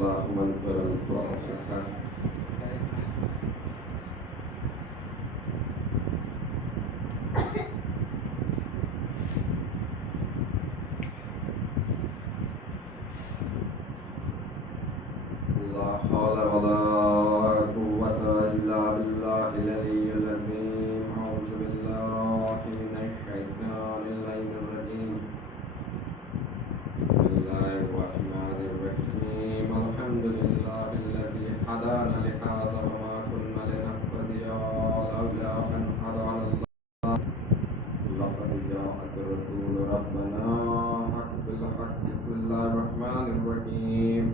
اللهم انصر الفاتحة. لا حول ولا قوة إلا بالله العلي العظيم. أعوذ بالله من الشيطان اللعين الرجيم. بسم الله الرحمن الرحيم. الحمد لله الذي هدانا لهذا وما كنا لنهتدي لولا أن هدانا الله. لقد جاءت رسول ربنا حق بالحق. بسم الله الرحمن الرحيم.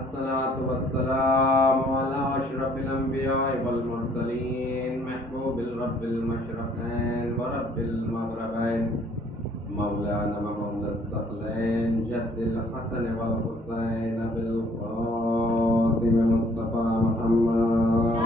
الصلاة والسلام على أشرف الأنبياء والمرسلين محبوب الرب المشرقين ورب المغربين مولانا ومولى الثقلين جد الحسن والحسين بالقاسم مصطفى محمد.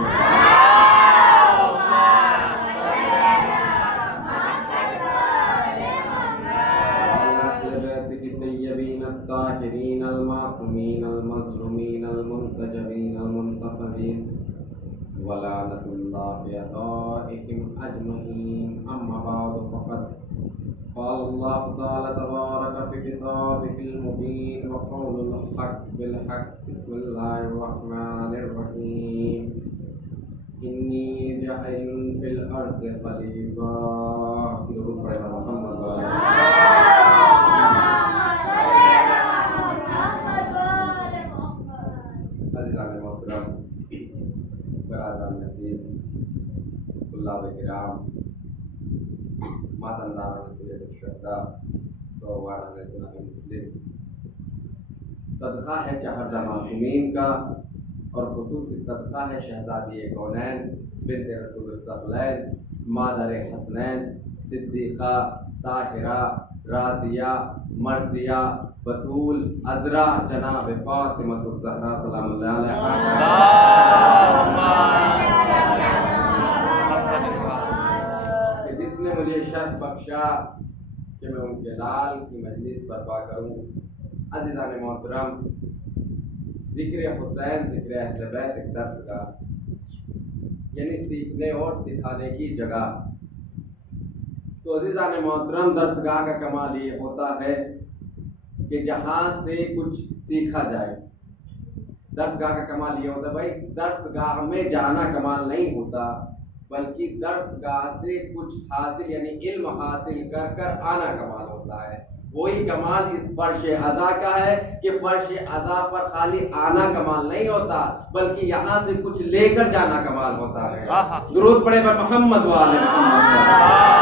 الطاهرين المعصومين المظلومين المنتجبين المنتخبين ولعنة الله عليهم أجمعين. أما بعد فقد قال الله تعالى تبارك في كتابه المبين وقول الحق بالحق. بسم الله الرحمن الرحيم. إني جاعل في الأرض خليفة. درود پر محمد عزیزان محترم، برادران عزیز، طلاب کرام، ماتمداران سید الشہداء، سوگواران جناب مسلم، صدقہ ہے چہردہ معصومین کا اور خصوصی صدقہ ہے شہزادی کونین بنت رسول الثقلین مادر حسنین صدیقہ طاہرہ راضیہ مرضیہ بطول عذرا جناب فاطمہ الزہرا سلام اللہ علیہا، کہ جس نے مجھے شرف بخشا کہ میں ان کے لال کی مجلس برپا کروں. عزیزان محترم، ذکر حسین ذکر اہل بیت ایک درس کا یعنی سیکھنے اور سکھانے کی جگہ. تو عزیزان محترم، درسگاہ کا کمال یہ ہوتا ہے کہ جہاں سے کچھ سیکھا جائے. درسگاہ کا کمال یہ ہوتا ہے بھائی، درسگاہ میں جانا کمال نہیں ہوتا بلکہ درسگاہ سے کچھ حاصل یعنی علم حاصل کر کر آنا کمال ہوتا ہے. وہی کمال اس فرش عزا کا ہے کہ فرش عزا پر خالی آنا کمال نہیں ہوتا بلکہ یہاں سے کچھ لے کر جانا کمال ہوتا ہے. درود پڑھے پر محمد وآل محمد.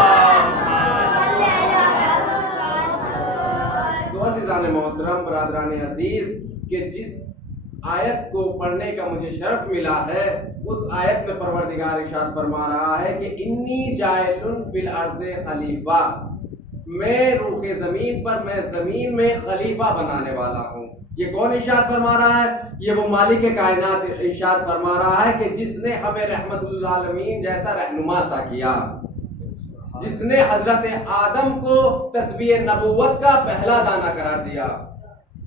عزیزان محترم، برادران عزیز، کہ جس آیت کو پڑھنے کا مجھے شرف ملا ہے اس آیت میں پروردگار ارشاد فرما رہا ہے کہ انی جاعل فی الارض خلیفہ، میں روح زمین پر میں زمین میں خلیفہ بنانے والا ہوں. یہ کون ارشاد فرما رہا ہے؟ یہ وہ مالک کائنات ارشاد فرما رہا ہے کہ جس نے ہمیں رحمت للعالمین جیسا رہنما عطا کیا، جس نے حضرت آدم کو تسبیح نبوت کا پہلا دانہ قرار دیا،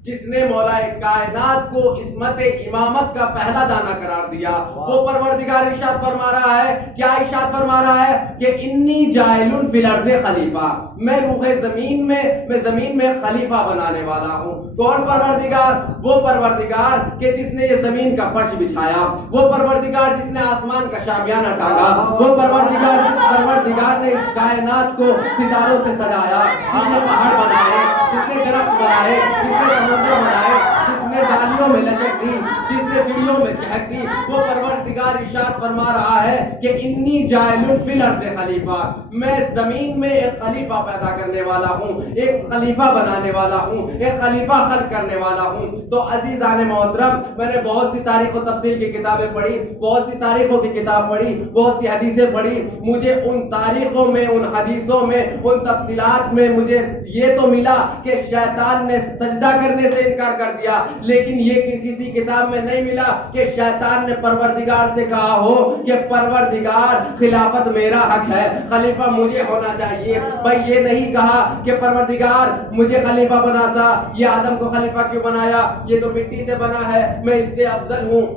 جس نے مولا کائنات کو عصمت امامت کا پہلا دانہ قرار دیا، وہ پروردگار ارشاد فرما رہا ہے. کیا ارشاد فرما رہا ہے؟ کہ انی جاعل فی الارض خلیفہ، میں روح زمین میں زمین میں خلیفہ بنانے والا ہوں. کون پروردگار؟ وہ پروردگار کہ جس نے یہ زمین کا فرش بچھایا، وہ پروردگار جس نے آسمان کا شامیانہ ٹانگا، وہ پروردگار نے اس کائنات کو ستاروں سے سجایا، جس نے پہاڑ بنائے، جس نے درخت بنائے، جس نے سمندر بنائے، جس نے ڈالیوں میں لچک دی، جس نے چڑیوں میں چہک دی، وہ پروردگار ارشاد فرما رہا ہے کہ انی جاعل فی الارض خلیفہ، میں زمین میں ایک خلیفہ پیدا کرنے والا ہوں، ایک خلیفہ بنانے والا ہوں، ایک خلیفہ خلق کرنے والا ہوں. تو عزیزان محترم، میں نے بہت سی تاریخ و تفصیل کی کتابیں پڑھی، بہت سی تاریخوں کی کتاب پڑھی، بہت سی حدیثیں پڑھی. مجھے ان تاریخوں میں، ان حدیثوں میں، ان تفصیلات میں مجھے یہ تو ملا کہ شیطان نے سجدہ کرنے سے انکار کر دیا، لیکن یہ کسی کتاب میں نہیں ملا کہ شیطان نے پروردگار سے کہا ہو کہ پروردگار خلافت میرا حق ہے، خلیفہ مجھے ہونا چاہیے۔ بھائی یہ نہیں کہا کہ پروردگار مجھے خلیفہ بناتا، یہ آدم کو خلیفہ کیوں بنایا؟ یہ تو مٹی سے بنا ہے، میں اس سے افضل ہوں،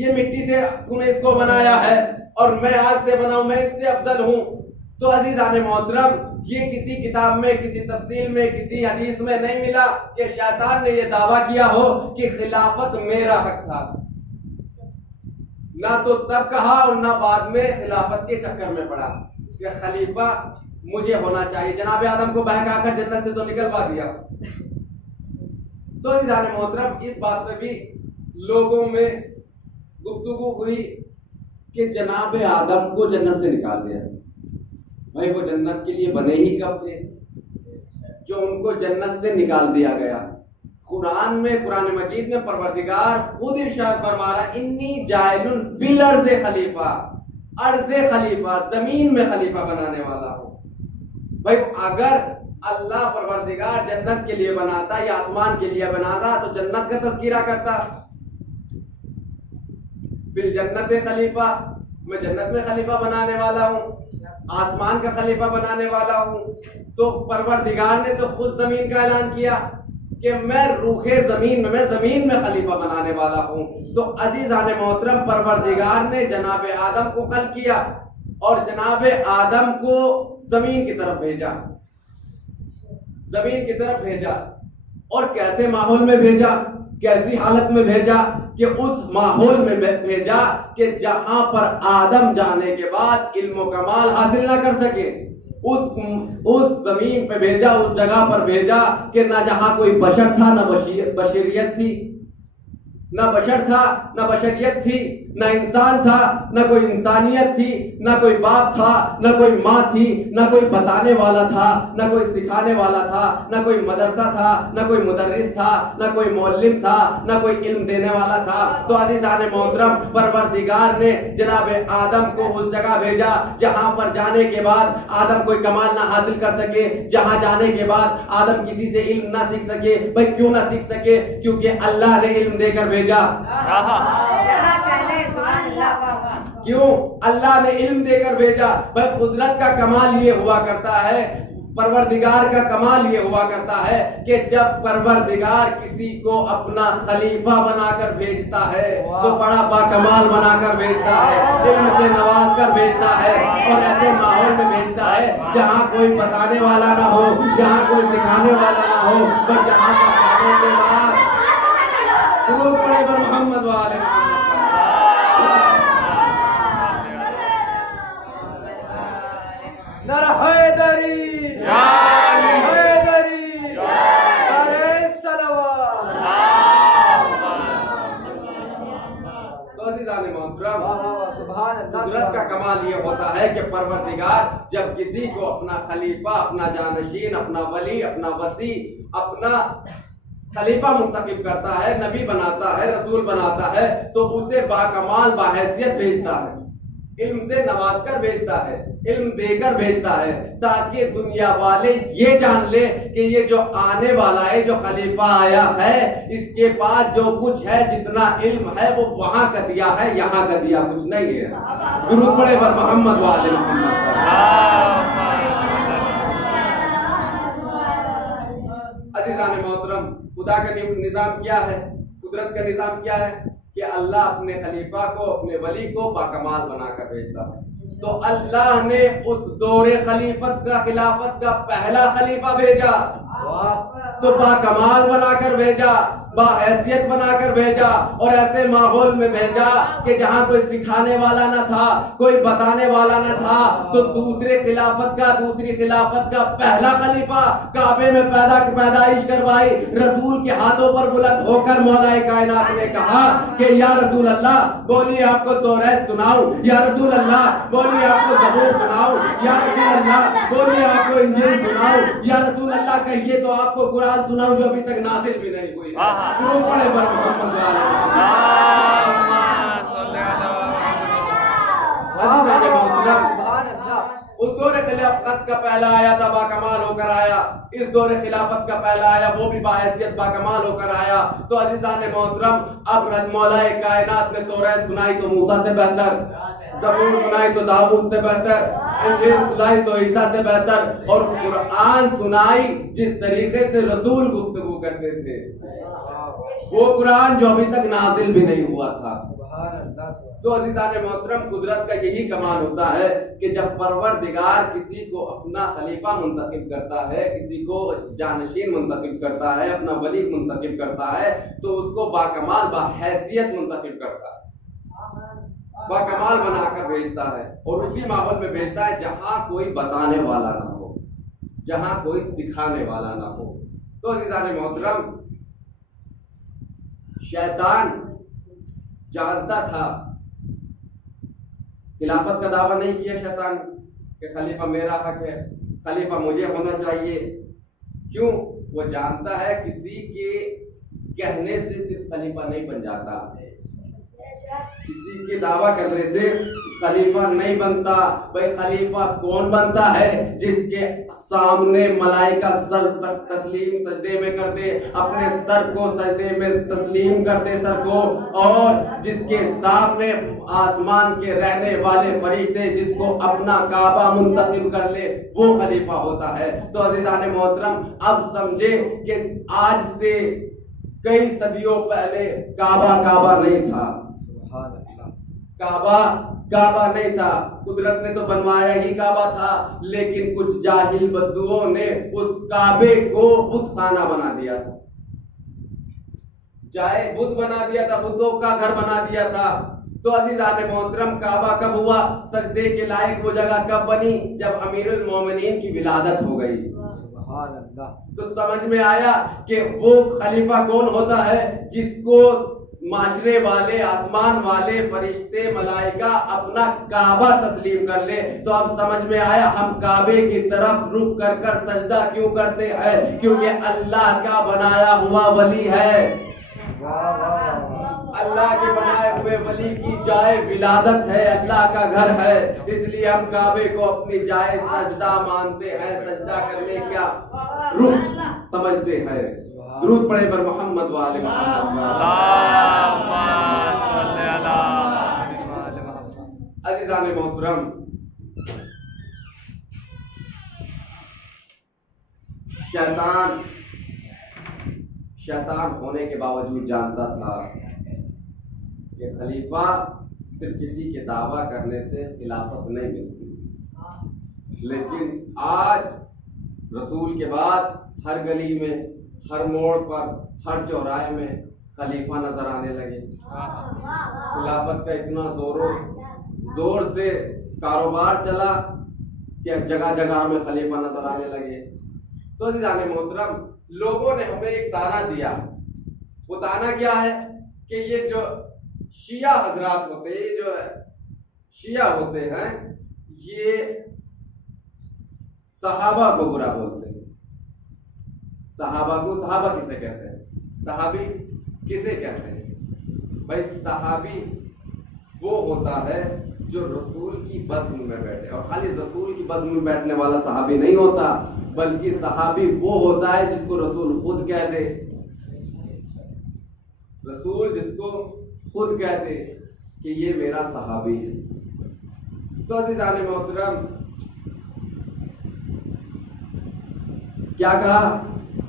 یہ مٹی سے تو نے اس کو بنایا ہے اور میں آگ سے بنا ہوں، میں اس سے افضل ہوں۔ تو عزیزان محترم، یہ کسی کتاب میں، کسی تفصیل میں، کسی حدیث میں نہیں ملا کہ شیطان نے یہ دعویٰ کیا ہو کہ خلافت میرا حق تھا، نہ تو تب کہا اور نہ بعد میں خلافت کے چکر میں پڑا کہ خلیفہ مجھے ہونا چاہیے۔ جناب آدم کو بہکا کر جنت سے تو نکلوا دیا۔ تو عزیزان محترم، اس بات پہ بھی لوگوں میں گفتگو ہوئی کہ جناب آدم کو جنت سے نکال دیا، بھائی وہ جنت کے لیے بنے ہی کب تھے جو ان کو جنت سے نکال دیا گیا؟ قرآن میں، قرآن مجید میں پروردگار خود ارشاد فرما رہا ہے انی جاعل فی الارض خلیفہ، ارض خلیفہ، زمین میں خلیفہ بنانے والا ہوں۔ بھائی اگر اللہ پروردگار جنت کے لیے بناتا یا آسمان کے لیے بناتا تو جنت کا تذکرہ کرتا، فی الجنت خلیفہ، میں جنت میں خلیفہ بنانے والا ہوں، آسمان کا خلیفہ بنانے والا ہوں۔ تو پروردگار نے تو خود زمین کا اعلان کیا کہ میں روح زمین میں زمین میں خلیفہ بنانے والا ہوں۔ تو عزیزان محترم، پروردگار نے جناب آدم کو خلق کیا اور جناب آدم کو زمین کی طرف بھیجا، زمین کی طرف بھیجا، اور کیسے ماحول میں بھیجا، کیسی حالت میں بھیجا کہ اس ماحول میں بھیجا کہ جہاں پر آدم جانے کے بعد علم و کمال حاصل نہ کر سکے، اس زمین پہ بھیجا، اس جگہ پر بھیجا کہ نہ جہاں کوئی بشر تھا نہ بشریت تھی، نہ بشر تھا نہ بشریت تھی، نہ انسان تھا نہ کوئی انسانیت تھی، نہ کوئی باپ تھا نہ کوئی ماں تھی، نہ کوئی بتانے والا تھا نہ کوئی سکھانے والا تھا، نہ کوئی مدرسہ تھا نہ کوئی مدرس تھا، نہ کوئی معلم تھا، نہ کوئی علم دینے والا تھا۔ تو عزیزان محترم، پروردگار نے جناب آدم کو اس جگہ بھیجا جہاں پر جانے کے بعد آدم کوئی کمال نہ حاصل کر سکے، جہاں جانے کے بعد آدم کسی سے علم نہ سیکھ سکے۔ بھائی کیوں نہ سیکھ سکے؟ کیونکہ اللہ نے علم دے کر بھیجا۔ کیوں؟ اللہ نے علم دے کر بھیجا۔ بھائی قدرت کا کمال یہ ہوا کرتا ہے، پروردگار کا کمال یہ ہوا کرتا ہے کہ جب پروردگار کسی کو اپنا خلیفہ بنا کر بھیجتا ہے تو بڑا باکمال بنا کر بھیجتا ہے، علم سے نواز کر بھیجتا ہے، اور ایسے ماحول میں بھیجتا ہے جہاں کوئی بتانے والا نہ ہو، جہاں کوئی سکھانے والا نہ ہو، بس جہاں پر جانے کے بعد درود پڑھے پر محمد وآل محمد۔ نعرہ حیدری، حیدری، نعرہ صلوات۔ تو عزیزان محترم، قدرت کا کمال یہ ہوتا ہے کہ پروردگار جب کسی کو اپنا خلیفہ، اپنا جانشین، اپنا ولی، اپنا وصی، اپنا خلیفہ منتخب کرتا ہے، نبی بناتا ہے، رسول بناتا ہے، تو اسے باکمال باحیثیت بھیجتا ہے، علم سے نواز کر بھیجتا ہے، علم دے کر بھیجتا ہے، تاکہ دنیا والے یہ جان لے کہ یہ جو آنے والا ہے، جو خلیفہ آیا ہے، اس کے بعد جو کچھ ہے، جتنا علم ہے وہ وہاں کا دیا ہے، یہاں کا دیا کچھ نہیں ہے۔ درود پڑھے پر محمد وآل محمد۔ عزیزان محترم، خدا کا نظام کیا ہے، قدرت کا نظام کیا ہے کہ اللہ اپنے خلیفہ کو، اپنے ولی کو باکمال بنا کر بھیجتا ہے۔ تو اللہ نے اس دور خلیفت کا، خلافت کا پہلا خلیفہ بھیجا، تو باکمال بنا کر بھیجا، باحیثیت بنا کر بھیجا، اور ایسے ماحول میں بھیجا کہ جہاں کوئی سکھانے والا نہ تھا، کوئی بتانے والا نہ تھا۔ تو دوسری خلافت کا پہلا خلیفہ کعبے میں پیدائش کروائی، رسول کے ہاتھوں پر بلند ہو کر مولا کائنات نے کہا کہ یا رسول اللہ بولیے آپ کو توریت سناؤں، یا رسول اللہ بولیے آپ کو زبور سناؤں، یا رسول اللہ بولیے آپ کو انجیل سناؤں، یا رسول اللہ کہیے تو آپ کو قرآن سناؤں جو ابھی تک نازل بھی نہیں ہوئی ہے۔ درود پڑھے پر محمد اس دور خلافت کا پہلا آیا تھا باکمال ہو کر آیا، اس دور خلافت کا پہلا آیا وہ بھی باحیثیت باکمال ہو کر آیا۔ تو عزیزان محترم، اب مولا کائنات نے توریت سنائی تو موسیٰ سے بہتر، زبور سنائی تو داؤد سے بہتر، انجیل سنائی تو عیسیٰ سے بہتر، اور قرآن سنائی جس طریقے سے رسول گفتگو کرتے تھے، وہ قرآن جو ابھی تک نازل بھی نہیں ہوا تھا۔ تو عزیزان محترم، قدرت کا یہی کمال ہوتا ہے کہ جب پروردگار کسی کو اپنا خلیفہ منتخب کرتا ہے، کسی کو جانشین منتخب کرتا ہے، اپنا ولی منتخب کرتا ہے، تو اس کو باکمال باحیثیت منتخب کرتا ہے، باکمال بنا کر بھیجتا ہے، اور اسی ماحول میں بھیجتا ہے جہاں کوئی بتانے والا نہ ہو، جہاں کوئی سکھانے والا نہ ہو۔ تو عزیزان محترم، شیطان جانتا تھا، خلافت کا دعویٰ نہیں کیا شیطان کہ خلیفہ میرا حق ہے، خلیفہ مجھے ہونا چاہیے۔ کیوں؟ وہ جانتا ہے کسی کے کہنے سے صرف خلیفہ نہیں بن جاتا، کسی کے دعویٰ کرنے سے خلیفہ نہیں بنتا۔ بھائی خلیفہ کون بنتا ہے؟ جس کے سامنے ملائکہ سر تک تسلیم سجدے میں کر دے، اپنے سر کو سجدے میں تسلیم کر دے سر کو، اور جس کے سامنے آسمان کے رہنے والے فرشتے جس کو اپنا کعبہ منتخب کر لے، وہ خلیفہ ہوتا ہے۔ تو عزیزان محترم، اب سمجھے کہ آج سے کئی صدیوں پہلے کعبہ نہیں تھا، کعبہ نہیں تھا، قدرت نے تو بنوایا ہی کعبہ تھا، لیکن کچھ جاہل بدوؤں نے اس کعبے کو بت خانہ بنا دیا تھا، بت بنا دیا تھا، بتوں کا گھر بنا دیا تھا۔ تو عزیزان محترم، کعبہ کب ہوا، سجدے کے لائق وہ جگہ کب بنی؟ جب امیر المومنین کی ولادت ہو گئی، تو سمجھ میں آیا کہ وہ خلیفہ کون ہوتا ہے جس کو معاشرے والے، آسمان والے فرشتے، ملائکہ اپنا کعبہ تسلیم کر لے۔ تو اب سمجھ میں آیا ہم کعبے کی طرف رخ کر کر سجدہ کیوں کرتے ہیں، کیونکہ اللہ کا بنایا ہوا ولی ہے، اللہ کے بنائے ہوئے ولی کی جائے ولادت ہے، اللہ کا گھر ہے، اس لیے ہم کعبے کو اپنی جائے سجدہ مانتے ہیں، سجدہ کرنے کا رخ سمجھتے ہیں۔ درود پڑھیں پر محمد وآل محمد۔ عزیزان محترم، شیطان ہونے کے باوجود جانتا تھا کہ خلیفہ صرف کسی کے دعویٰ کرنے سے خلافت نہیں ملتی، لیکن آج رسول کے بعد ہر گلی میں، ہر موڑ پر، ہر چوراہے میں خلیفہ نظر آنے لگے۔ خلافت کا اتنا زور سے کاروبار چلا کہ جگہ جگہ میں خلیفہ نظر آنے لگے۔ تو عزیزان محترم، لوگوں نے ہمیں ایک تانا دیا، وہ تانا کیا ہے کہ یہ جو شیعہ حضرات ہوتے ہیں، یہ جو شیعہ ہوتے ہیں، یہ صحابہ کو برا بولتے ہیں۔ صحابہ کسے کہتے ہیں؟ صحابی کسے کہتے ہیں؟ بھائی صحابی وہ ہوتا ہے جو رسول کی بزم میں بیٹھے، اور خالی رسول کی بزم میں بیٹھنے والا صحابی نہیں ہوتا، بلکہ صحابی وہ ہوتا ہے جس کو رسول خود کہہ دے، رسول جس کو خود کہہ دے کہ یہ میرا صحابی ہے۔ تو عزیزان محترم، کیا کہا؟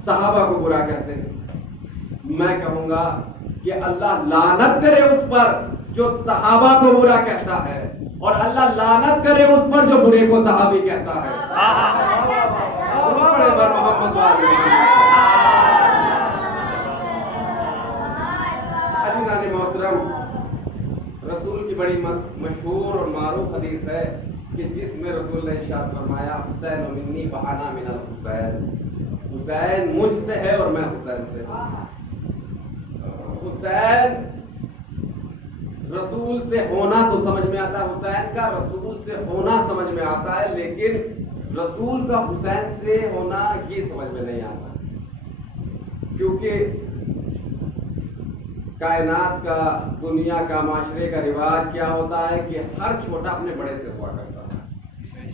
صحابہ کو برا کہتے ہیں۔ میں کہوں گا کہ اللہ لعنت کرے اس پر جو صحابہ کو برا کہتا ہے، اور اللہ لعنت کرے اس پر جو برے کو صحابی کہتا ہے۔ محمد عزیزان محترم، رسول کی بڑی مشہور اور معروف حدیث ہے کہ جس میں رسول نے ارشاد فرمایا، حسین منی وانا من الحسین، حسین مجھ سے ہے اور میں حسین سے ہوں۔ حسین رسول سے ہونا تو سمجھ میں آتا ہے، حسین کا رسول سے ہونا سمجھ میں آتا ہے، لیکن رسول کا حسین سے ہونا یہ سمجھ میں نہیں آتا، کیونکہ کائنات کا، دنیا کا، معاشرے کا رواج کیا ہوتا ہے کہ ہر چھوٹا اپنے بڑے سے ہوا کرتا ہے،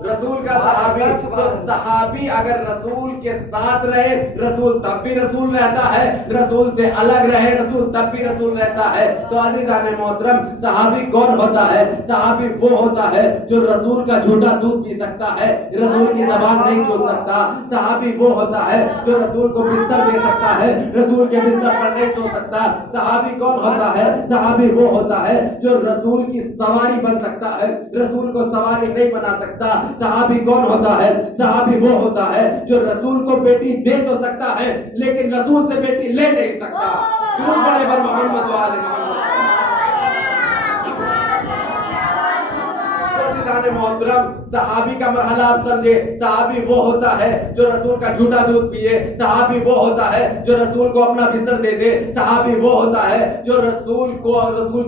رسول کا صحابی، تو صحابی اگر رسول کے ساتھ رہے رسول تب بھی رسول رہتا ہے، رسول سے الگ رہے رسول تب بھی رسول رہتا ہے۔ تو عزیزان محترم صحابی کون ہوتا ہے؟ صحابی وہ ہوتا ہے جو رسول کا جھوٹا دودھ پی سکتا ہے، رسول کی زبان نہیں چھو سکتا۔ صحابی وہ ہوتا ہے جو رسول کو بستر دے سکتا ہے، رسول کے بستر پر نہیں سو سکتا۔ صحابی کون ہوتا ہے؟ صحابی وہ ہوتا ہے جو رسول کی سواری بن سکتا ہے، رسول کو سواری نہیں بنا سکتا۔ صحابی کون ہوتا ہے؟ صحابی وہ ہوتا ہے جو رسول کو بیٹی دے تو سکتا ہے لیکن رسول سے بیٹی لے نہیں سکتا۔ درود پڑھے بر محمد و آل محمد۔ محترم صحابی کا مرحلہ آپ سمجھے، صحابی وہ ہوتا ہے جو رسول کا جھوٹا دودھ پیے، صحابی وہ ہوتا ہے جو رسول کو اپنا بستر دے دے، صحابی وہ ہوتا ہے جو رسول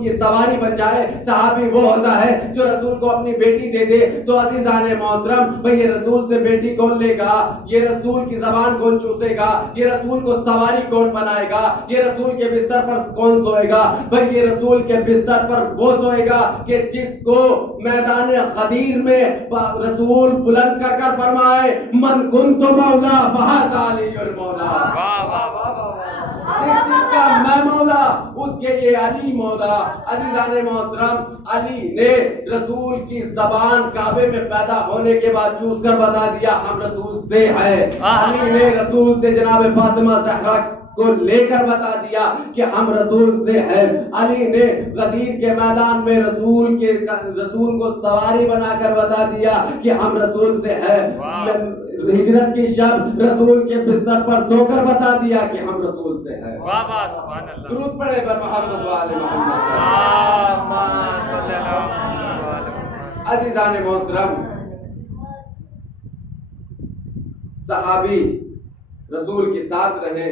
کی سواری بن جائے، صحابی وہ ہوتا ہے جو رسول کو اپنی بیٹی دے دے۔ تو عزیزان محترم بھئی یہ رسول سے بیٹی کون لے گا؟ یہ رسول کی زبان کون چوسے گا؟ یہ رسول کو سواری کون بنائے گا؟ یہ رسول کے بستر پر کون سوئے گا؟ بھئی یہ رسول کے بستر پر وہ سوئے گا کہ جس کو میدان غدیر میں رسول بلند کر کر فرمائے من کنت مولا فہذا علی المولا، جس چیز کا میں مولا اس کے لیے علی مولا۔ عزیزان محترم علی نے رسول کی زبان کعبے میں پیدا ہونے کے بعد چوس کر بتا دیا ہم رسول سے ہے۔ علی نے رسول سے جناب فاطمہ زہرا کو لے کر بتا دیا کہ ہم رسول سے ہیں۔ علی نے غدیر کے میدان میں رسول کو سواری بنا کر بتا دیا کہ ہم رسول سے ہیں۔ ہجرت کی شب رسول کے بستر پر سو کر بتا دیا کہ ہم رسول سے ہیں۔ درود پڑھے بر محمد و آل محمد۔ عزیزان محترم صحابی رسول کے ساتھ رہے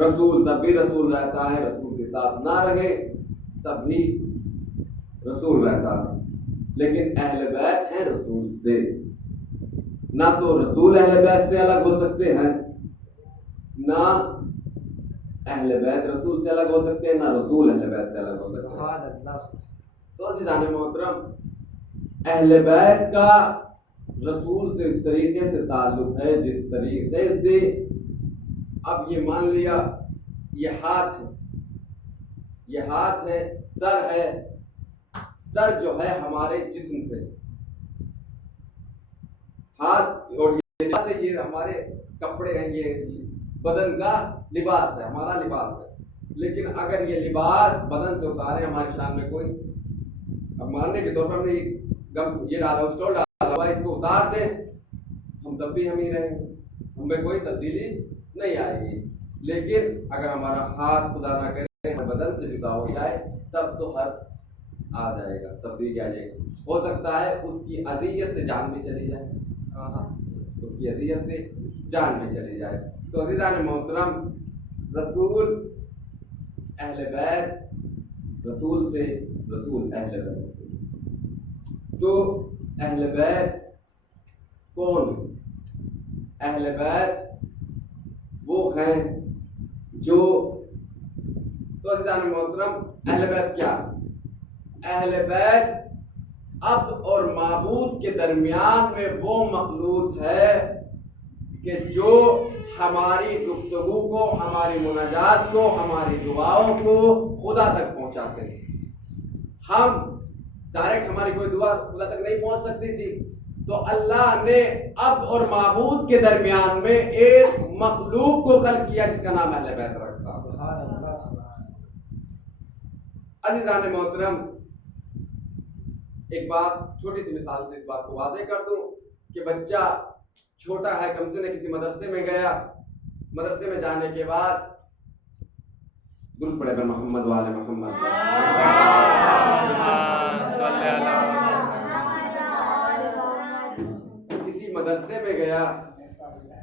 رسول تب بھی رسول رہتا ہے، رسول کے ساتھ نہ رہے تب بھی رسول رہتا ہے۔ لیکن اہل بیت ہیں رسول سے، نہ تو رسول اہل بیت سے الگ ہو سکتے ہیں، نہ اہل بیت رسول سے الگ ہو سکتے ہیں، نہ رسول اہل بیت سے الگ ہو سکتے ہیں۔ تو عزیزان محترم اہل بیت کا رسول سے اس طریقے سے تعلق ہے جس طریقے سے اب یہ مان لیا یہ ہاتھ ہے، سر جو ہے ہمارے جسم سے، ہاتھ اور یہ لباس ہے، یہ ہمارے کپڑے ہیں، یہ بدن کا لباس ہے، ہمارا لباس ہے۔ لیکن اگر یہ لباس بدن سے اتارے ہمارے شان میں کوئی، اب ماننے کے طور پر ہم نے یہ ڈالا اسٹول ڈالا ہوا، اس کو اتار دیں ہم تب بھی ہم ہی رہیں گے، ہم میں کوئی تبدیلی نہیں آئے گی۔ لیکن اگر ہمارا ہاتھ خدا نہ کرے بدن سے جدا ہو جائے تب تو حرف آ جائے گا، تبدیلی آ جائے گی۔ ہو سکتا ہے اس کی اذیت سے جان بھی چلی جائے، اس کی اذیت سے جان بھی چلی جائے۔ تو عزیزان محترم رسول اہل بیت، رسول سے رسول اہل بیت۔ تو اہل بیت کون ہے؟ اہل بیت وہ ہیں جو، تو عزیزان محترم اہل بیت کیا ہے؟ اہل بیت عبد اور معبود کے درمیان میں وہ مخلوط ہے کہ جو ہماری گفتگو کو، ہماری مناجات کو، ہماری دعاؤں کو خدا تک پہنچاتے ہیں۔ ہم ڈائریکٹ ہماری کوئی دعا خدا تک نہیں پہنچ سکتی تھی، تو اللہ نے عبد اور معبود کے درمیان میں ایک مخلوق کو خلق کیا جس کا نام اہل بیت رکھا۔ عزیزان محترم ایک بات چھوٹی سی مثال سے اس بات کو واضح کر دوں کہ بچہ چھوٹا ہے، کم سے کسی مدرسے میں گیا، مدرسے میں جانے کے بعد درود پڑھے بر محمد و آل محمد۔ کسی مدرسے میں گیا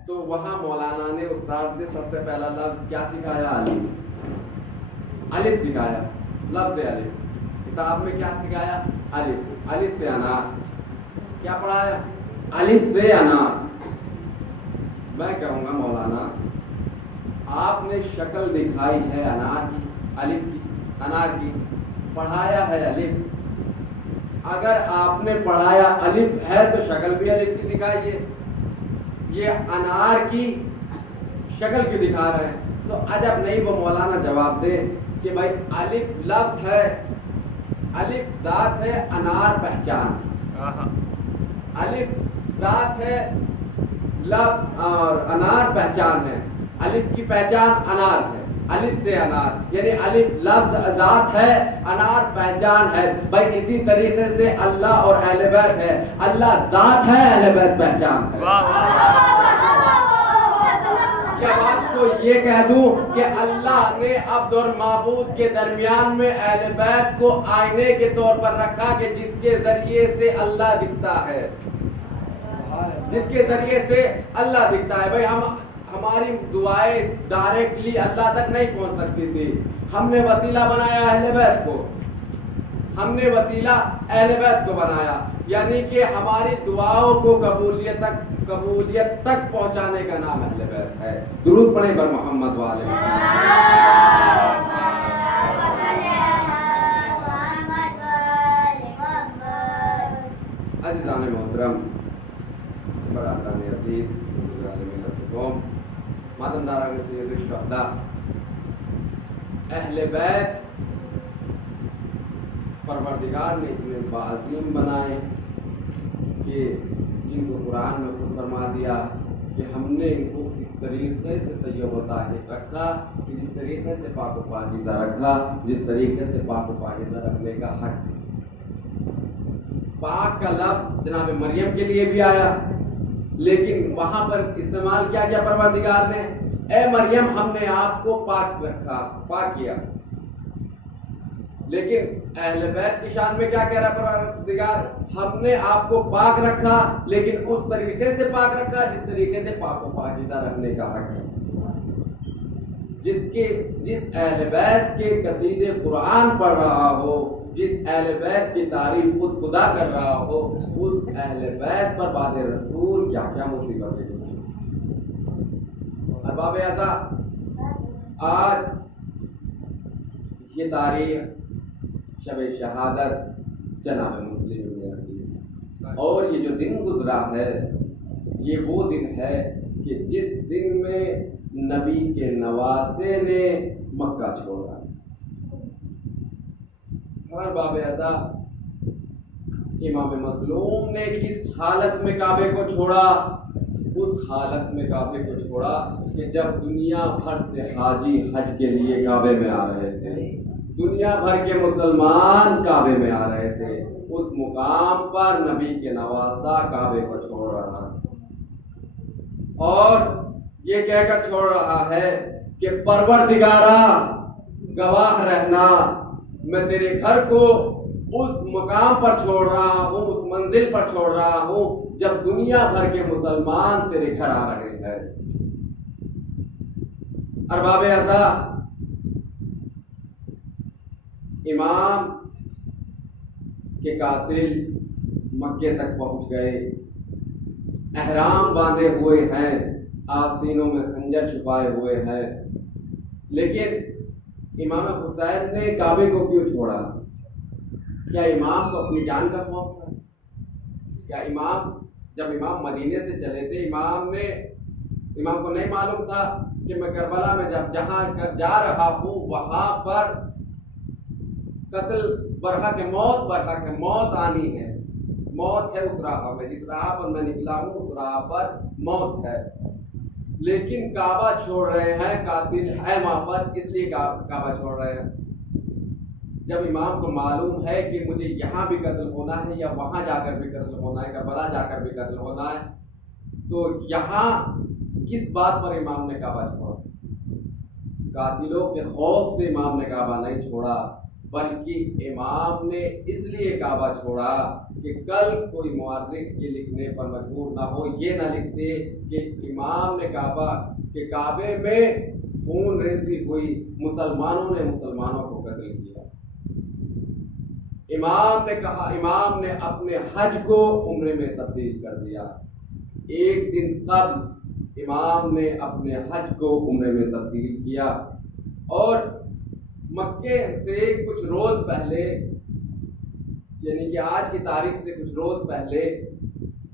تو وہاں مولانا نے، استاد نے سب سے پہلا لفظ کیا سکھایا؟ الف سکھایا، لفظ الف۔ کتاب میں کیا سکھایا؟ الف، الف سے انار۔ کیا پڑھایا؟ الف سے انار۔ میں کہوں گا مولانا آپ نے شکل دکھائی ہے انار کی، الف کی، انار کی، پڑھایا ہے الف، اگر آپ نے پڑھایا الف ہے تو شکل بھی الف کی دکھائیے، یہ انار کی شکل کیوں دکھا رہے ہیں؟ تو عجب نہیں وہ مولانا جواب دے کہ بھائی الف لفظ ہے، الف ذات ہے، انار پہچان، الف ذات ہے لفظ اور انار پہچان ہے، الف کی پہچان انار ہے، الف سے انار یعنی الف لفظ ذات ہے، انار پہچان ہے۔ بھائی اسی طریقے سے اللہ اور اہل بیت ہے، اللہ ذات ہے، اہل بیت پہچان ہے۔ کیا بات کو یہ کہہ دوں کہ اللہ نے عبد اور معبود کے درمیان میں اہل بیت کو آئینے کے طور پر رکھا کہ جس کے ذریعے سے اللہ دکھتا ہے، جس کے ذریعے سے اللہ دکھتا ہے۔ بھائی ہماری دعائیں ڈائریکٹلی اللہ تک نہیں پہنچ سکتی تھی، ہم نے وسیلہ بنایا اہل بیت کو، ہم نے وسیلہ اہل بیت کو بنایا، یعنی کہ ہماری دعاؤں کو قبولیت تک پہنچانے کا نام اہل بیت ہے۔ درود پڑھیں بر محمد والے عزیزان محترم، برادران عزیز، مادنداران سید الشہداء، اہل بیت پروردگار نے اتنے باعظیم بنائے کہ جن کو قرآن میں خود فرما دیا کہ ہم نے ان کو اس طریقے سے طیب و طاہر رکھا کہ جس طریقے سے پاک و پاکیزہ رکھا، جس طریقے سے پاک و پاکیزہ رکھنے کا حق۔ پاک کا لفظ جناب مریم کے لیے بھی آیا، لیکن وہاں پر استعمال کیا کیا پروردگار نے؟ اے مریم ہم نے آپ کو پاک رکھا، پاک کیا۔ لیکن اہل بیت کی شان میں کیا کہہ رہا پروردگار؟ ہم نے آپ کو پاک رکھا، لیکن اس طریقے سے پاک رکھا جس طریقے سے پاک و پاکیزہ رکھنے کا حق ہے۔ جس اہل بیت کے قصیدے قرآن پڑھ رہا ہو، جس اہل بیت کی تعریف خود خدا کر رہا ہو، اس اہل بیت پر بعد رسول کیا کیا مصیبتیں ہوئی۔ احباب ایسا آج یہ تاریخ شب شہادت جناب مسلم میں، اور یہ جو دن گزرا ہے یہ وہ دن ہے کہ جس دن میں نبی کے نواسے نے مکہ چھوڑا۔ ہر باب اعضا امام مظلوم نے کس حالت میں کعبے کو چھوڑا؟ اس حالت میں کعبے کو چھوڑا کہ جب دنیا بھر سے حاجی حج کے لیے کعبے میں آ رہے تھے، دنیا بھر کے مسلمان کعبے میں آ رہے تھے، اس مقام پر نبی کے نواسا کعبے کو چھوڑ رہا اور یہ کہہ کر چھوڑ رہا ہے کہ پروردگارا گواہ رہنا، میں تیرے گھر کو اس مقام پر چھوڑ رہا ہوں، اس منزل پر چھوڑ رہا ہوں جب دنیا بھر کے مسلمان تیرے گھر آ رہے ہیں۔ ارباب اعضا، امام کے قاتل مکے تک پہنچ گئے، احرام باندھے ہوئے ہیں، آستینوں میں خنجر چھپائے ہوئے ہیں، لیکن امام حسین نے کعبے کو کیوں چھوڑا؟ کیا امام کو اپنی جان کا خوف تھا؟ کیا جب امام مدینے سے چلے تھے، امام کو نہیں معلوم تھا کہ میں کربلا میں جہاں جا رہا ہوں وہاں پر قتل برحق موت آنی ہے، موت ہے اس راہ میں، جس راہ پر میں نکلا ہوں اس راہ پر موت ہے، لیکن کعبہ چھوڑ رہے ہیں، قاتل ہے وہاں پر، اس لیے کعبہ چھوڑ رہے ہیں۔ جب امام کو معلوم ہے کہ مجھے یہاں بھی قتل ہونا ہے یا وہاں جا کر بھی قتل ہونا ہے، کربلا جا کر بھی قتل ہونا ہے، تو یہاں کس بات پر امام نے کعبہ چھوڑا؟ قاتلوں کے خوف سے امام نے کعبہ نہیں چھوڑا، بلکہ امام نے اس لیے کعبہ چھوڑا کہ کل کوئی مورخ یہ لکھنے پر مجبور نہ ہو، یہ نہ لکھ دے کہ امام نے کعبے میں خون ریزی ہوئی، مسلمانوں نے مسلمانوں کو قتل کیا۔ امام نے اپنے حج کو عمرے میں تبدیل کر دیا، ایک دن قبل امام نے اپنے حج کو عمرے میں تبدیل کیا، اور مکے سے کچھ روز پہلے یعنی کہ آج کی تاریخ سے کچھ روز پہلے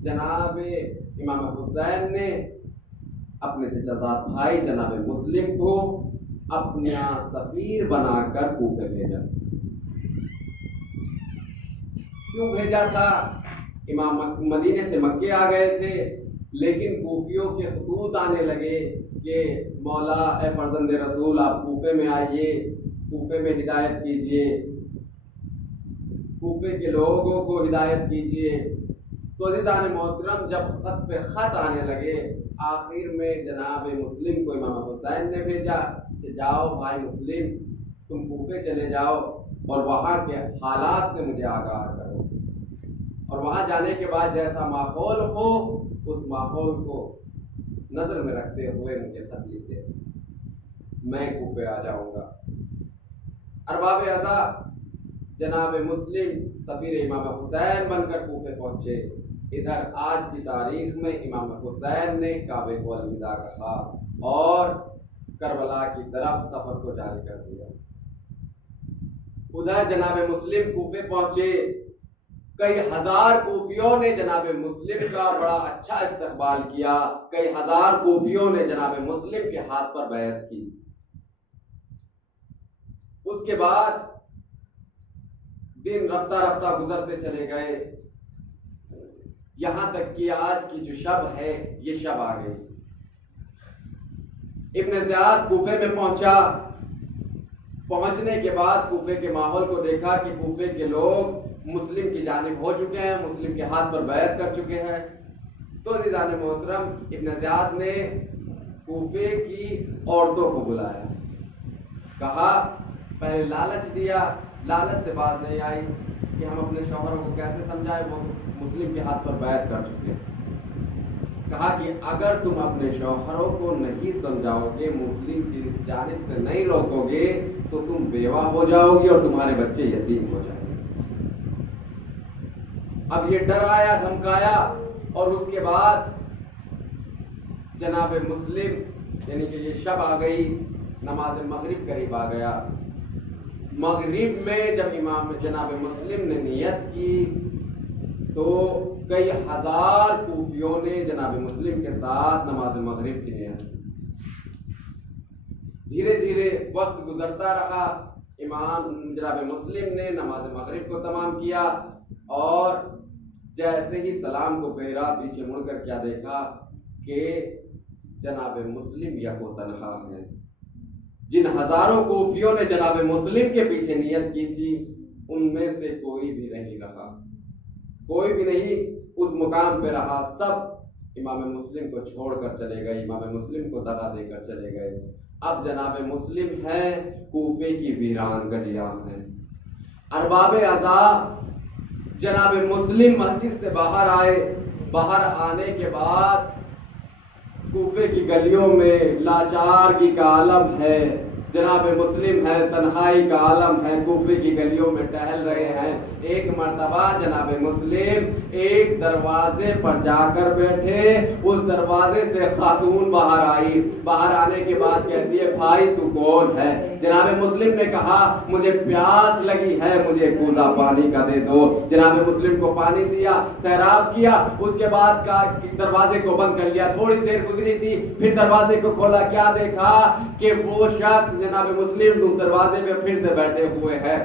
جناب امام حسین نے اپنے چچا زاد بھائی جناب مسلم کو اپنا سفیر بنا کر کوفے بھیجا۔ کیوں بھیجا تھا؟ امام مدینے سے مکے آ گئے تھے، لیکن کوفیوں کے خطوط آنے لگے کہ مولا اے فرزند رسول آپ کوفے میں آئیے، کوفے میں ہدایت کیجیے، کوفے کے لوگوں کو ہدایت کیجیے۔ تو عزیزان محترم جب خط پہ خط آنے لگے، آخر میں جناب مسلم کو امام حسین نے بھیجا کہ جاؤ بھائی مسلم، تم کوفے چلے جاؤ اور وہاں کے حالات سے مجھے آگاہ کرو، اور وہاں جانے کے بعد جیسا ماحول ہو اس ماحول کو نظر میں رکھتے ہوئے مجھے خط لکھے، میں کوفے آ جاؤں گا۔ ارباب عزا جناب مسلم سفیر امام حسین بن کر کوفے پہنچے۔ ادھر آج کی تاریخ میں امام حسین نے کعبے کو الوداع کہا اور کربلا کی طرف سفر کو جاری کر دیا۔ ادھر جناب مسلم کوفے پہنچے، کئی ہزار کوفیوں نے جناب مسلم کا بڑا اچھا استقبال کیا، کئی ہزار کوفیوں نے جناب مسلم کے ہاتھ پر بیعت کی۔ اس کے بعد دن رفتہ رفتہ گزرتے چلے گئے، یہاں تک کہ آج کی جو شب ہے یہ شب آ گئی۔ ابن زیاد کوفے میں پہنچا، پہنچنے کے بعد کوفے کے ماحول کو دیکھا کہ کوفے کے لوگ مسلم کی جانب ہو چکے ہیں، مسلم کے ہاتھ پر بیعت کر چکے ہیں۔ تو عزیزان محترم ابن زیاد نے کوفے کی عورتوں کو بلایا، کہا پہلے لالچ دیا، لالچ سے بات نہیں آئی کہ ہم اپنے شوہروں کو کیسے سمجھائیں، وہ مسلم کے ہاتھ پر بیعت کر چکے۔ کہا کہ اگر تم اپنے شوہروں کو نہیں سمجھاؤ گے، مسلم کی جانب سے نہیں روکو گے، تو تم بیوہ ہو جاؤ گی اور تمہارے بچے یتیم ہو جائیں گے۔ اب یہ ڈرایا دھمکایا، اور اس کے بعد جناب مسلم یعنی کہ یہ شب آ گئی، نماز مغرب قریب آ گیا۔ مغرب میں جب امام جناب مسلم نے نیت کی تو کئی ہزار کوفیوں نے جناب مسلم کے ساتھ نماز مغرب کی نیت کی۔ دھیرے دھیرے وقت گزرتا رہا، امام جناب مسلم نے نماز مغرب کو تمام کیا، اور جیسے ہی سلام کو پھیرا پیچھے مڑ کر کیا دیکھا کہ جناب مسلم یکو تنہا ہے۔ جن ہزاروں کوفیوں نے جناب مسلم کے پیچھے نیت کی تھی ان میں سے کوئی بھی نہیں رہا، کوئی بھی نہیں اس مقام پہ رہا، سب امام مسلم کو چھوڑ کر چلے گئے، امام مسلم کو دغا دے کر چلے گئے۔ اب جناب مسلم ہیں کوفے کی ویران گلیاں ہیں۔ ارباب عزا جناب مسلم مسجد سے باہر آئے، باہر آنے کے بعد کوفے کی گلیوں میں لاچارگی کا عالم ہے، جناب مسلم ہے، تنہائی کا عالم ہے، کوفے کی گلیوں میں ٹہل رہے ہیں۔ ایک مرتبہ جناب مسلم ایک دروازے پر جا کر بیٹھے، اس دروازے سے خاتون باہر آئی، باہر آنے کے بعد کہتی ہے بھائی تو کون ہے؟ جناب مسلم نے کہا مجھے پیاس لگی ہے، مجھے کوزہ پانی کا دے دو۔ جناب مسلم کو پانی دیا، سیراب کیا، اس کے بعد دروازے کو بند کر لیا۔ تھوڑی دیر گزری تھی، پھر دروازے کو کھولا، کیا دیکھا کہ وہ شخص جناب مسلم اس دروازے پہ پھر سے بیٹھے ہوئے ہیں۔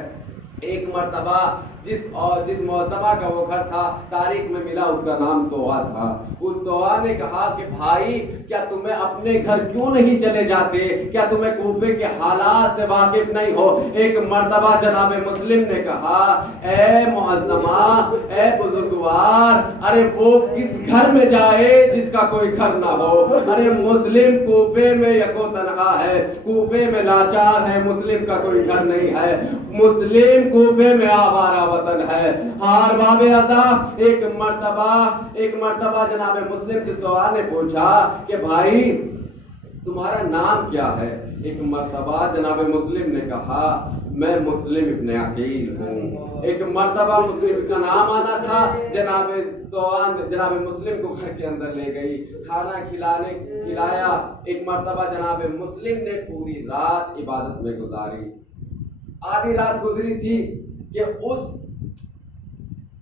ایک مرتبہ جس معظمہ کا وہ گھر تھا تاریخ میں ملا، اس کا نام توآ تھا۔ اس توآ نے کہا کہ بھائی کیا تمہیں اپنے گھر کیوں نہیں چلے جاتے؟ کیا تمہیں کوفے کے حالات سے واقف نہیں ہو؟ ایک مرتبہ جناب مسلم نے کہا اے معظمہ، اے بزرگوار، ارے وہ کس گھر میں جائے جس کا کوئی گھر نہ ہو؟ ارے مسلم کوفے میں یکو تنہا ہے، کوفے میں لاچار ہے، مسلم کا کوئی گھر نہیں ہے، مسلم کوفے میں آوارہ وطن ہے۔ ہار باب عزا ایک مرتبہ جناب مسلم سے توآ نے پوچھا کہ بھائی تمہارا نام کیا ہے؟ ایک مرتبہ جناب مسلم نے کہا میں مسلم ابن عقیل ہوں۔ ایک مرتبہ مسلم کا نام آنا تھا، جناب مسلم کو گھر کے اندر لے گئی، کھانا کھلایا۔ ایک مرتبہ جناب مسلم نے پوری رات عبادت میں گزاری۔ آدھی رات گزری تھی کہ اس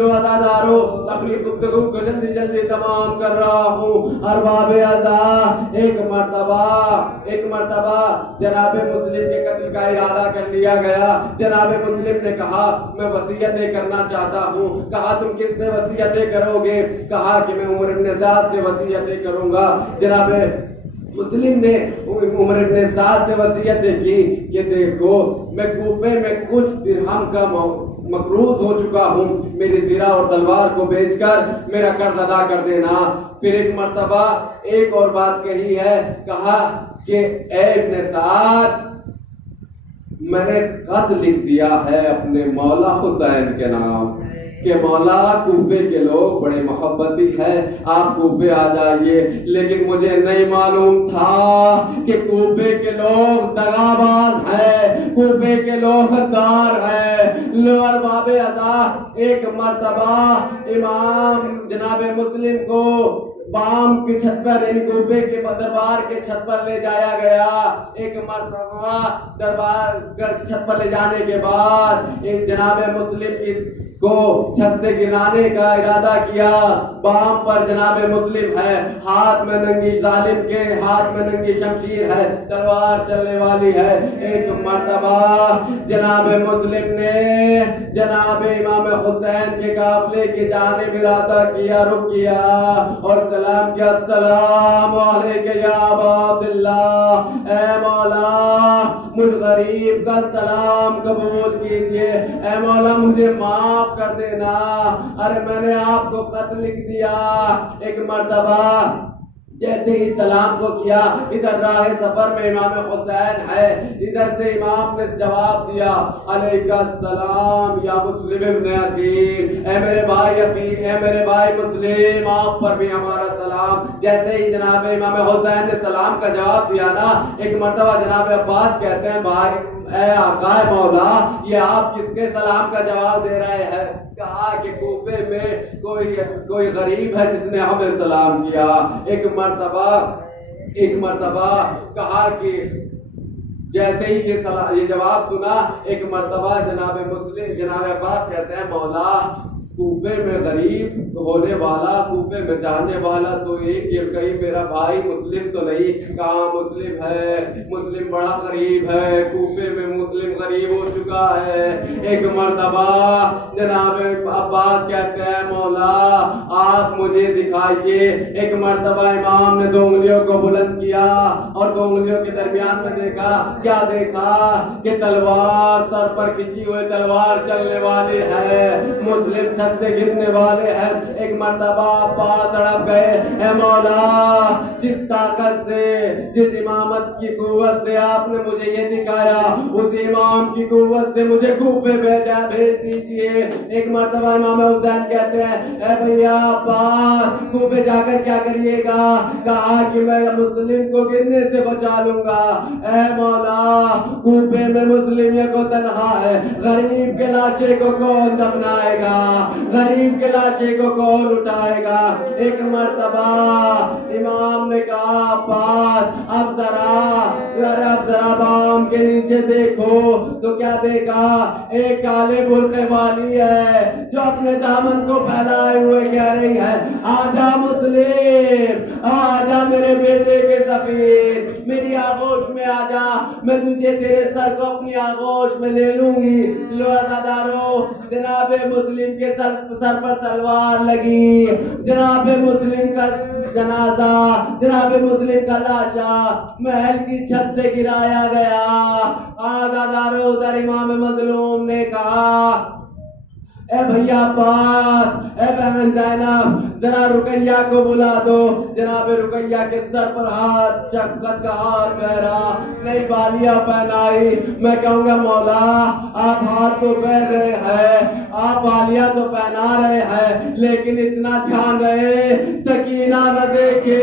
لو عزادارو اپنی گفتگو کو جلدی جلدی تمام کر رہا ہوں. ارباب عزا ایک مرتبہ جناب مسلم کے قتل کا ارادہ کر لیا گیا. جناب مسلم نے کہا میں وصیتیں کرنا چاہتا ہوں. کہا تم کس سے وصیتیں کرو گے؟ کہا کہ میں عمر بن سعد سے وصیتیں کروں گا. جناب مسلم نے عمر بن سعد سے وصیتیں کی کہ دیکھو میں کوفے میں کچھ درہم کا مقروض ہو چکا ہوں, میری زیرہ اور تلوار کو بیچ کر میرا قرض ادا کر دینا. پھر ایک مرتبہ ایک اور بات کہی ہے, کہا کہ اے ابن سعد میں نے خط لکھ دیا ہے اپنے مولا حسین کے نام کہ مولا کوفے کے لوگ بڑے محبتی ہیں, آپ کوفے آ جائیے. لیکن مجھے نہیں معلوم تھا کہ کوفے کے لوگ دغاباز ہیں, کوفے کے لوگ غدار ہیں. لو ارباب عزا ایک مرتبہ امام جناب مسلم کو بام کی چھت پر یعنی کوفے کے دربار کے چھت پر لے جایا گیا. ایک مرتبہ دربار چھت پر لے جانے کے بعد جناب مسلم کو چھت سے گرانے کا ارادہ کیا. بام پر جناب مسلم ہے, ہاتھ میں ننگی ظالم کے ہاتھ میں ننگی شمشیر ہے, تلوار چلنے والی ہے. ایک مرتبہ جناب مسلم نے جناب امام حسین کے قافلے کی جانب ارادہ کیا, رخ کیا اور سلام کیا, السلام علیکم یا ابا عبداللہ, اے مولا مجھ غریب کا سلام قبول کیجئے, اے مولا مجھے معاف کر دینا, ارے میں نے آپ کو خط لکھ دیا. ایک مرتبہ جیسے ہی سلام کو کیا, ادھر راہ سفر میں امام حسین ہے, ادھر سے امام نے جواب دیا علیکہ السلام یا مسلم ابن عقیل, اے میرے بھائی عقیل, اے میرے بھائی مسلم آپ پر بھی ہمارا سلام. جیسے ہی جناب امام حسین نے سلام کا جواب دیا نا, ایک مرتبہ جناب عباس کہتے ہیں بھائی اے آقا مولا یہ آپ کس کے سلام کا جواب دے رہے ہیں؟ کہا کہ کوفے میں کوئی غریب ہے جس نے ہمیں سلام کیا. ایک مرتبہ کہا کہ جیسے ہی یہ جواب سنا, ایک مرتبہ جناب عباس کہتے ہیں مولا کوفے میں غریب ہونے والا, کوفے میں جانے والا تو ایک یہ کہیں میرا بھائی مسلم تو نہیں. کہاں مسلم ہے, مسلم بڑا غریب ہے, کوفے میں مسلم غریب ہو چکا ہے. ایک مرتبہ جناب عباس کہتے ہیں مولا آپ مجھے دکھائیے. ایک مرتبہ امام نے دو انگلیوں کو بلند کیا اور دو انگلیوں کے درمیان میں دیکھا. کیا دیکھا کہ تلوار سر پر کھینچی ہوئی تلوار چلنے والی ہے, مسلم چھت سے گرنے والے ہیں. ایک مرتبہ پاس تڑپ گئے, اے مولا جس طاقت سے جس امامت کی قوت سے آپ نے مجھے یہ دکھایا اس امام کی قوت سے مجھے کوفے بھیج دیجئے. ایک مرتبہ امام حسین کہتے ہیں اے بھیا پاس کوفے جا کر کیا کریے گا؟ کہا کہ میں مسلم کو گرنے سے بچا لوں گا. اے مولا کوفے میں مسلم یہ کو تنہا ہے, غریب کے لاشے کو کون دفنائے گا, غریب کے لاشے کو کون اٹھائے گا. ایک مرتبہ امام نے کہا پاس اب ذرا بام کے نیچے دیکھو تو کیا دیکھا, ایک کالے برقعے والی ہے جو اپنے دامن کو پھیلائے ہوئے کہہ رہی ہے آجا مسلم, آجا میرے بیٹے کے سفیر, میری آغوش میں آجا, میں تجھے تیرے سر کو اپنی آغوش میں لے لوں گی. لو عزادارو جناب مسلم کے سر پر تلوار لگی, جناب مسلم کا جنازہ, جناب مسلم کا لاشا محل کی چھت سے گرایا گیا. عزادارو ادھر امام مظلوم نے کہا اے بھیا پاس, اے بہن زینب ذرا رقیہ کو بلا دو. جناب رقیہ کے سر پر ہاتھ, شفقت کا ہاتھ پہرا, نئی بالیاں پہنائی. میں کہوں گا مولا آپ ہاتھ تو پہن رہے ہیں, آپ بالیاں تو پہنا رہے ہیں, لیکن اتنا دھیان رہے سکینہ نہ دیکھے,